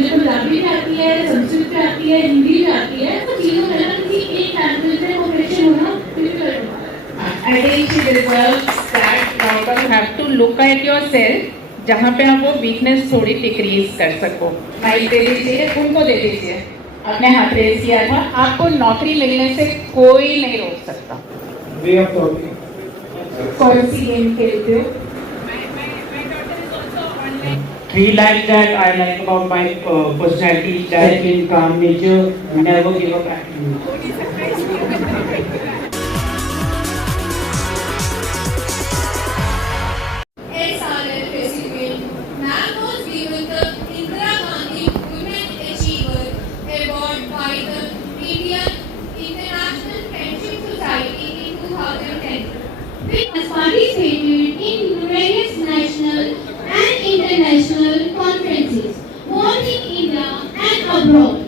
मुझे पंजाबी भी आती है, संस्कृत भी आती है, हिंदी भी आती है, तो चीज़ों में ना कि एक लैंग्वेज में कॉम्पिटिशन होना डिफिकल्ट होता है। I think she deserves that. Now you have to look at yourself, जहाँ पे आप वो वीकनेस थोड़ी डिक्रीज कर सको। माइक दे दीजिए, उनको दे दीजिए। आपने हाथ रेज किया था, आपको नौकरी मिलने से कोई नहीं रोक सकता। Way of talking. कौन सी गेम खेलते हो? Three lines that I like about my personality is that in calm nature, never give up attitude. SRF recipient, ma'am was given the Indira Gandhi Women Achiever Award by the Indian International Friendship Society in 2010. Has participated in various national and international conferences, both in India and abroad.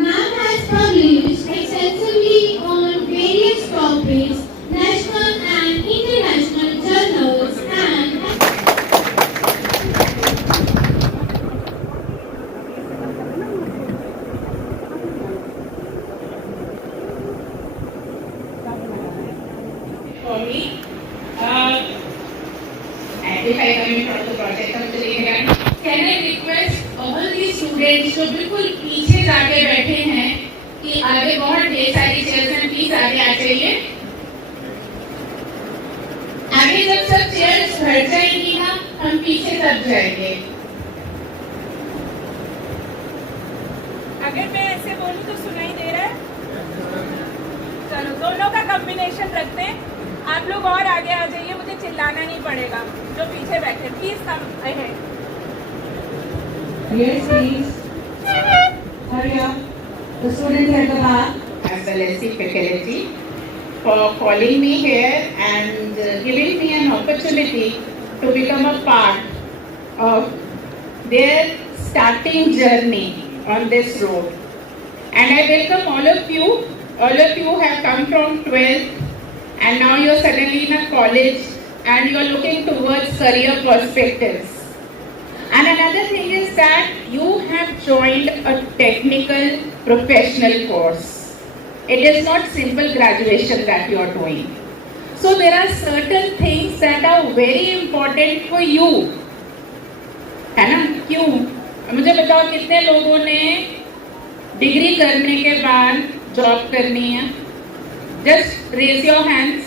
Ma'am has published extensively on various topics, national and international journals and For me, amplify करने का तो project हम चलेगा। Can I request all the students जो बिल्कुल पीछे जाके बैठे हैं कि आगे बहुत ढेर सारी चेयर्स हैं, प्लीज आगे आ जाइए। आगे जब सब चेयर्स भर जाएंगी ना, हम पीछे सब जाएंगे। अगर मैं ऐसे बोलूं तो सुनाई दे रहा है? चलो दोनों का कॉम्बिनेशन रखते हैं। आप लोग और आगे आ जाइए, मुझे चिल्लाना नहीं पड़ेगा। जो पीछे बैठे please come ahead. Yes, please. Hurry up. The students at the back. As well as the faculty for calling me here and giving me an opportunity to become a part of their starting journey on this road. And I welcome all of you. All of you have come from 12th and now you're suddenly in a college and you're looking towards career perspectives. And another thing is that you have joined a technical professional course. It is not simple graduation that you are doing. So there are certain things that are very important for you. है ना? क्यों? मुझे बताओ कितने लोगों ने degree करने के बाद जॉब करनी है? Just raise your hands.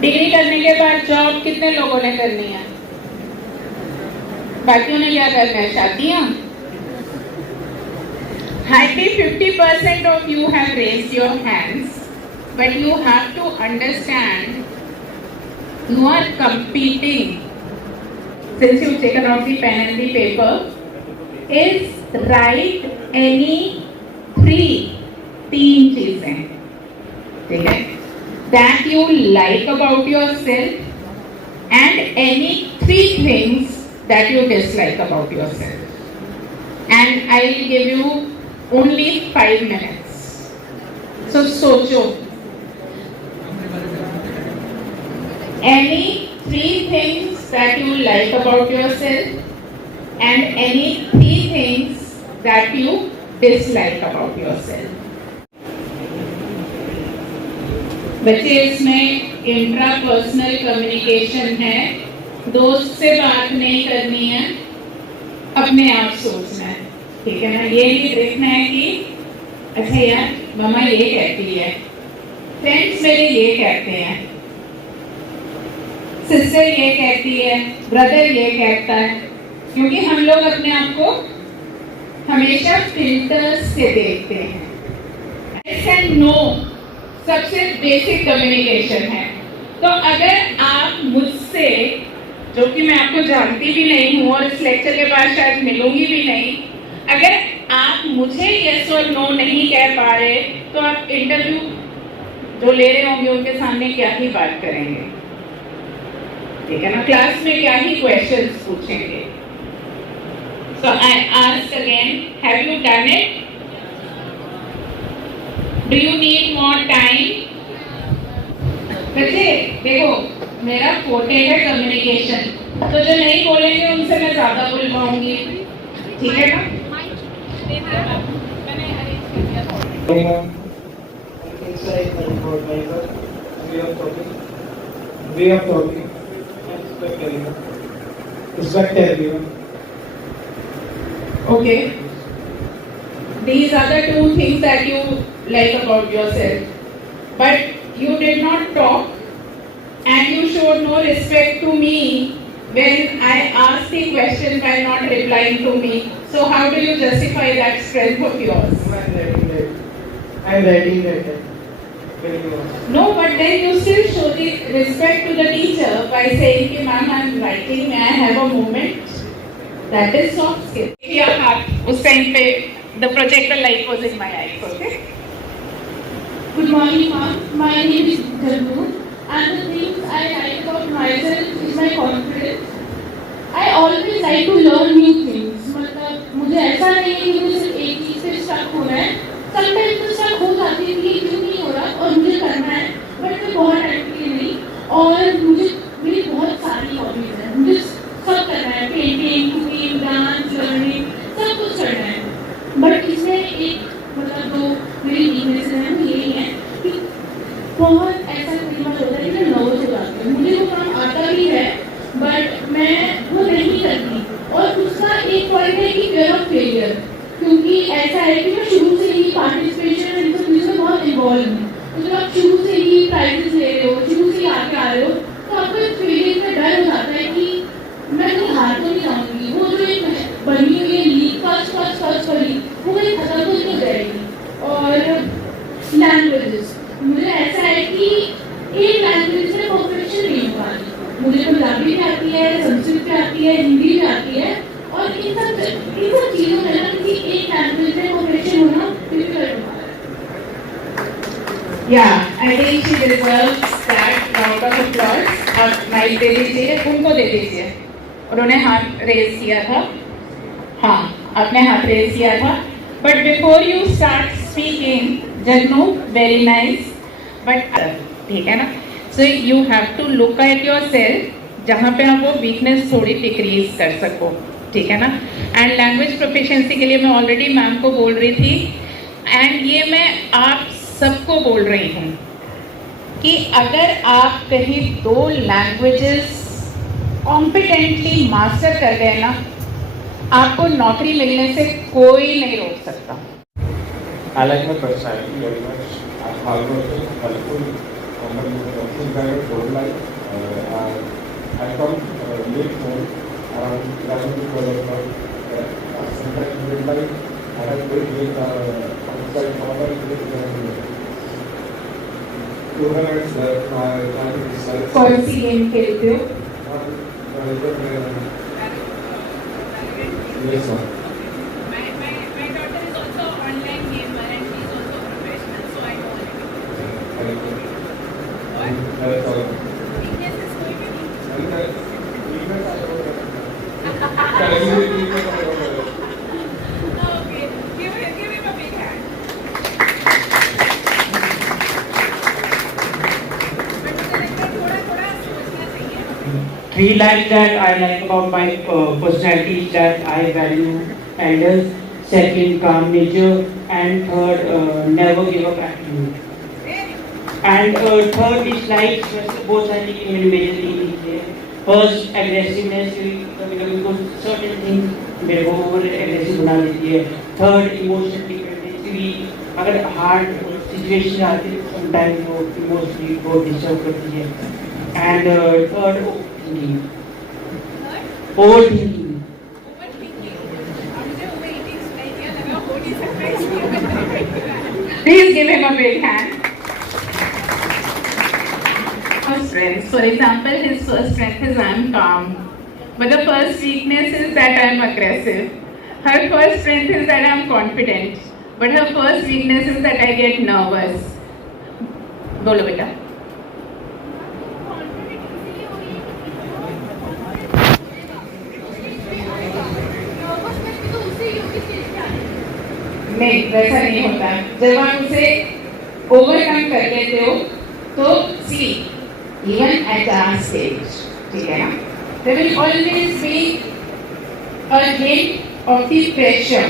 Degree करने के बाद जॉब कितने लोगों ने करनी है? बाकियों ने क्या करना है? शादियां? Hardly 50% of you have raised your hands, but you have to understand you are competing. Since you've taken off the pen and the paper, is write any तीन चीजें, ठीक है, that you like about yourself and any 3 things that you dislike about yourself. And I will give you only 5 minutes. So socho. Any 3 things that you like about yourself and any 3 things that you dislike about yourself. बच्चे इसमें intrapersonal communication है, दोस्त से बात नहीं करनी है, अपने आप सोचना है, ठीक है ना? ये नहीं देखना है कि अच्छा यार मम्मा ये कहती है, फ्रेंड्स मेरे ये कहते हैं, सिस्टर ये कहती है, ब्रदर ये कहता है, क्योंकि हम लोग अपने आप को हमेशा फिल्टर्स से देखते हैं। यस एंड नो सबसे बेसिक कम्युनिकेशन है। तो अगर आप मुझसे, जो कि मैं आपको जानती भी नहीं हूँ और इस लेक्चर के बाद शायद मिलूंगी भी नहीं, अगर आप मुझे यस और नो नहीं कह पा रहे तो आप इंटरव्यू जो ले रहे होंगे उनके सामने क्या ही बात करेंगे, ठीक है ना? क्लास में क्या ही क्वेश्चंस पूछेंगे। So I ask again, have you done it? Do you need more time? बच्चे देखो, मेरा फोटे है कम्युनिकेशन, तो जो नहीं बोलेंगे उनसे मैं ज्यादा बोल पाऊंगी, ठीक है ना? दे दिया मैंने अरेंज कर दिया था It's like way of talking, respect everyone. Okay. These are the two things that you like about yourself. But you did not talk and you showed no respect to me when I asked the question by not replying to me. So how do you justify that strength of yours? I'm writing that. Very well. No, but then you still show the respect to the teacher by saying कि ma'am I'm writing, may I have a moment? That is soft skill. Yeah, हाँ, उस time पे the projector light was in my eyes, okay? Good morning, ma'am. My name is Dharmu, and the things I like about myself is my confidence. I always like to learn new things. मतलब मुझे ऐसा नहीं है कि मुझे सिर्फ एक चीज पे स्टक होना है. Sometimes तो स्टक हो जाती है कि ये क्यों नहीं हो रहा और मुझे करना है, बट मैं बहुत टाइम के लिए नहीं. और मुझे मेरी बहुत सारी हॉबीज हैं. मुझे सब करना है, पेंटिंग, कुकिंग, डांस, लर्निंग, सब कुछ करना है. बट इसमें एक मतलब जो मेरी वीकनेसेस हैं वो यही है कि बहुत ऐसा कई बार होता है कि मैं नर्वस हो जाती हूँ. मुझे वो काम आता भी है बट मैं वो नहीं करती. और उसका एक पॉइंट है कि फियर ऑफ फेलियर, क्योंकि ऐसा है कि मैं शुरू से ही पार्टिसिपेशन इन सब चीज़ों में बहुत इन्वॉल्व हूँ. तो जब आप शुरू से ही प्राइजेस ले रहे हो, शुरू से ही आगे आ रहे हो, तो आपको एक फेलियर में डर हो जाता है कि मैं कहीं हार तो नहीं जाऊँगी. वो जो एक बनी हुई है लीग फर्स्ट वाली, वो कहीं खत्म तो नहीं हो जाएगी. और लैंग्वेजेस, मुझे ऐसा है कि एक लैंग्वेज में परफेक्शन नहीं हो पाती. मुझे पंजाबी भी आती है, संस्कृत भी आती है, हिंदी भी आती है. और इन सब चीज़ों में ना किसी एक लैंग्वेज में परफेक्शन होना डिफिकल्ट होता है. Yeah, I think she deserves that round of applause. अब माइक दे दीजिए, उनको दे दीजिए. उन्होंने हाथ रेज किया था. हाँ, आपने हाथ रेज किया था. But before you start speaking, Jagnu, very nice. But ठीक है ना? So you have to look at yourself, जहाँ पे आप वो weakness थोड़ी decrease कर सको. ठीक है ना? एंड लैंग्वेज प्रोफिशिएंसी के लिए मैं ऑलरेडी मैम को बोल रही थी एंड ये मैं आप सबको बोल रही हूँ कि अगर आप कहीं 2 लैंग्वेजेस कॉम्पिटेंटली मास्टर कर गए ना, आपको नौकरी मिलने से कोई नहीं रोक सकता. I like my personality very much. I'm hardworking, helpful, company kind of role like. I come late home around 11 to 12 o'clock. Sometimes midnight. I have very late outside power. Tournaments that my family decides. कौन सी game खेलते हो? Yes, ma'am. My daughter is also online gamer and she is also professional, so I know everything. That's all. Weaknesses कोई भी नहीं. Okay, give him a big hand. But थोड़ा सोचना चाहिए. 3 lines that I like about my personality is that I value elders, second calm nature, and third never give up attitude. And third dislikes both are मेरे लिए first aggressiveness, कभी-कभी कुछ certain things मेरे को over aggressive बना देती है. Third emotional dependency, अगर hard situation आती है sometimes वो emotionally बहुत disturb करती है. And third overthinking. Overthinking. Please give him a big hand. Her strengths, for example, his first strength is I am calm, but the first weakness is that I am aggressive. Her first strength is that I am confident, but her first weakness is that I get nervous. बोलो बेटा. नहीं, वैसा नहीं होता. जब आप उसे overcome कर लेते हो तो see even at the stage, ठीक है ना, there will always be a hint of the pressure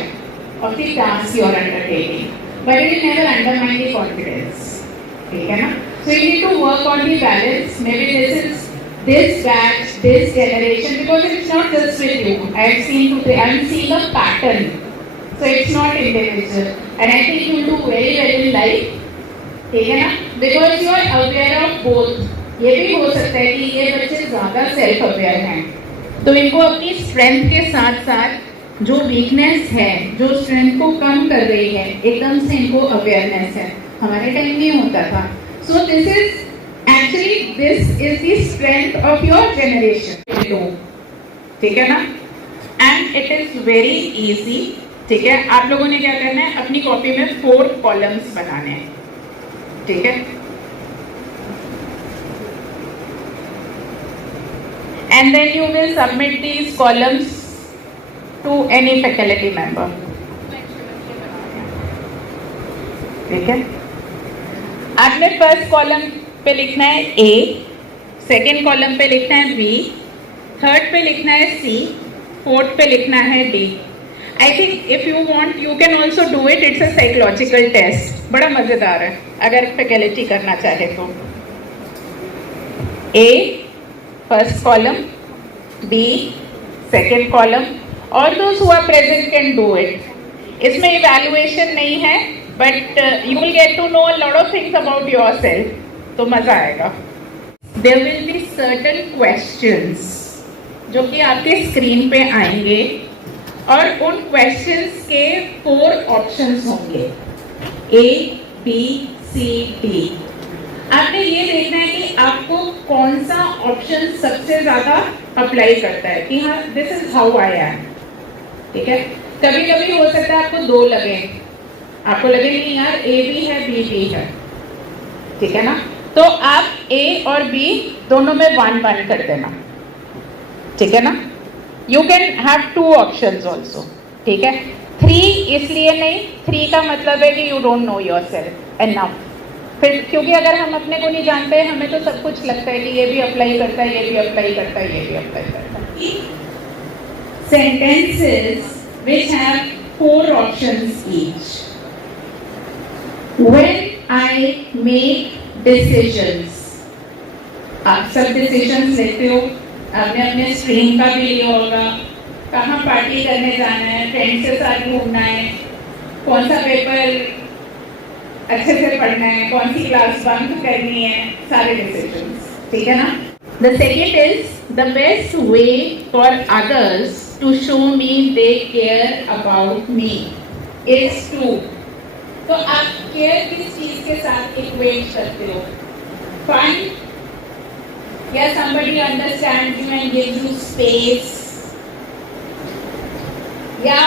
of the task you are undertaking, but it will never undermine the confidence. ठीक है ना? So you need to work on the balance. Maybe this is this batch, this generation, because it's not just with you. I'm seeing a pattern. So it's not individual, and I think you do very well in life. ठीक है ना? Because you are aware of both. ये भी हो सकता है कि ये बच्चे ज़्यादा सेल्फ अवेयर हैं, तो इनको अपनी स्ट्रेंथ के साथ साथ जो वीकनेस है, जो स्ट्रेंथ को कम कर रही है, एकदम से इनको अवेयरनेस है. हमारे टाइम नहीं होता था. So this is the strength of your generation. ठीक है ना? And it is very easy. ठीक है, आप लोगों ने क्या करना है, अपनी कॉपी में 4 कॉलम्स बनाने हैं. ठीक है, and then you will submit these columns to any faculty member. ठीक है, आपने फर्स्ट कॉलम पे लिखना है A, सेकेंड कॉलम पे लिखना है B, थर्ड पे लिखना है C, फोर्थ पे लिखना है D. I think if you want you can also do it. It's a psychological test. बड़ा मजेदार है अगर फैकल्टी करना चाहे तो. A first column, B second column, all those who are present can do it. इसमें evaluation नहीं है, but you will get to know a lot of things about yourself. तो मजा आएगा. There will be certain questions जो कि आपके screen पे आएंगे और उन क्वेश्चंस के 4 ऑप्शंस होंगे, A, B, C, D. आपने ये देखना है कि आपको कौन सा ऑप्शन सबसे ज्यादा अप्लाई करता है कि हाँ this is how I am. ठीक है, कभी कभी हो सकता है आपको 2 लगे, आपको लगे नहीं यार A भी है B भी है. ठीक है ना? तो आप A और B दोनों में 1-1 कर देना. ठीक है ना? You can have 2 options also. ठीक है, 3 इसलिए नहीं, 3 का मतलब है कि you don't know yourself enough. फिर क्योंकि अगर हम अपने को नहीं जानते हैं, हमें तो सब कुछ लगता है कि ये भी अप्लाई करता है, ये भी अप्लाई करता है, ये भी अप्लाई करता है. Sentences which have 4 options each. When I make decisions. आप सब डिसीजंस लेते हो, आपने अपने स्ट्रीम का भी लिया होगा, कहाँ पार्टी करने जाना है, फ्रेंड्स के साथ घूमना है, कौन सा पेपर अच्छे से पढ़ना है, कौन सी क्लास बंद करनी है, सारे डिसीजंस. ठीक है ना? The second is the best way for others to show me they care about me is to. तो आप केयर किस चीज के साथ इक्वेट करते हो? Fun? या somebody understands you and gives you space? या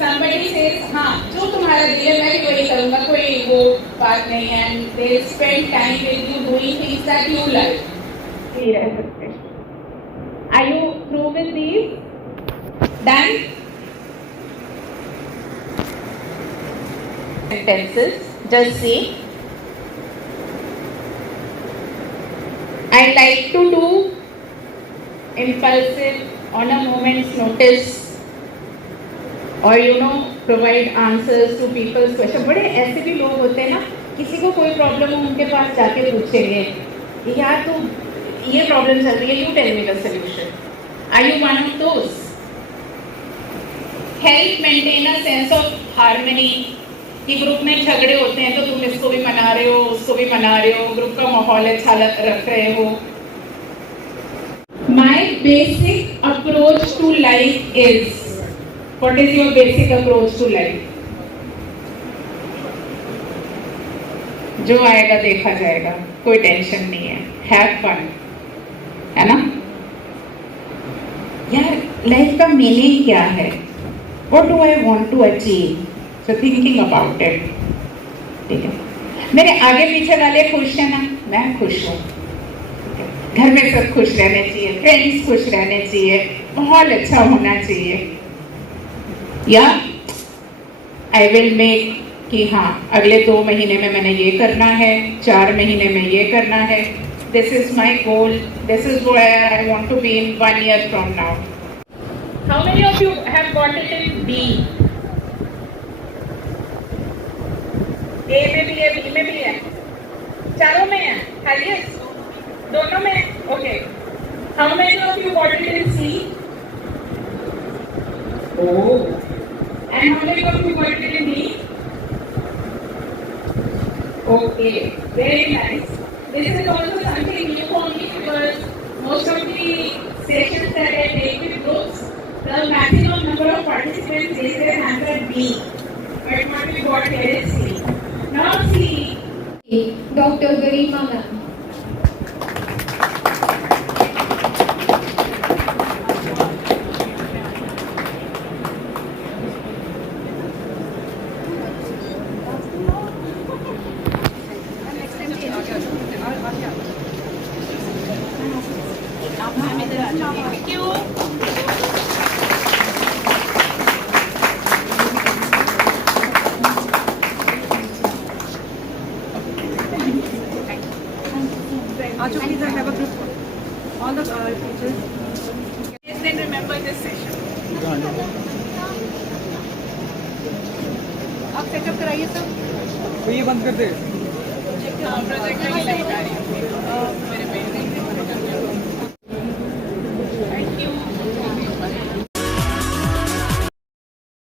somebody says हाँ जो तुम्हारा दिल है मैं भी वही करूँगा, कोई वो बात नहीं है, and they spend time with you doing things that you like. ये रह सकते हैं. Are you through with these? Done? Sentences. Just see. I like to do impulsive on a moment's notice, or provide answers to people's questions. बड़े ऐसे भी लोग होते हैं ना, किसी को कोई प्रॉब्लम हो उनके पास जाके पूछेंगे यार तो ये प्रॉब्लम चल रही है, you tell me the solution. Are you one of those? Help maintain a sense of harmony. कि ग्रुप में झगड़े होते हैं तो तुम इसको भी मना रहे हो, उसको भी मना रहे हो, ग्रुप का माहौल अच्छा रख रहे हो. My basic approach to life is. What is your basic approach to life? जो आएगा देखा जाएगा, कोई टेंशन नहीं है. Have fun, है ना? यार लाइफ का मीनिंग क्या है? What do I want to achieve? So thinking about it. ठीक है, मेरे आगे पीछे वाले खुश हैं ना, मैं खुश हूँ. घर में सब खुश रहने चाहिए, फ्रेंड्स खुश रहने चाहिए, माहौल अच्छा होना चाहिए. या आई विल मेक कि हाँ अगले 2 महीने में मैंने ये करना है, 4 महीने में ये करना है. This is my goal, this is where I want to be in 1 year from now. How many of you have got it in B? A में भी है, B में भी है, चारों में है, highest, दोनों में है, okay. How many of you got it in C? Oh. And how many of you got it in D? Okay, very nice. This is also something new for me because most of the sessions that I take with groups, the maximum number of participants raise their hands at B, but what we got here is C. Now C. Dr. Garima ma'am. Please have a group. All the teachers. Yes, then remember this session. आप setup कराइए सब. तो ये बंद कर दे. Project की light आ रही है.